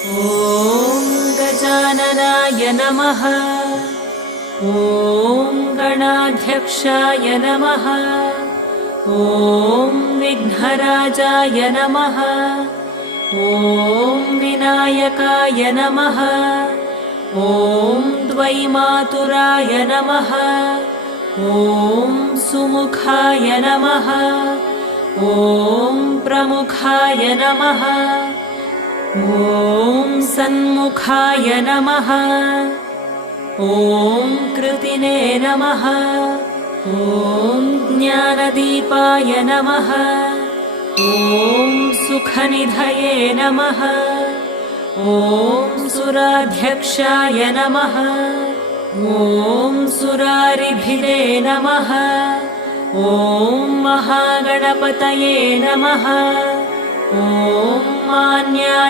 ॐ गजाननाय नमः। ॐ गणाध्यक्षाय नमः। ॐ विघ्नराजाय नमः। ॐ विनायकाय नमः। ॐ द्वैमातुराय नमः। ॐ सुमुखाय नमः। ॐ प्रमुखाय नमः। ॐ सन्मुखाय नमः। ॐ कृतिने नमः। ॐ ज्ञानदीपाय नमः। ॐ सुखनिधये नमः। ॐ सुराध्यक्षाय नमः। ॐ सुरारिभिरे नमः। ॐ महागणपतये नमः। ॐ मान्याय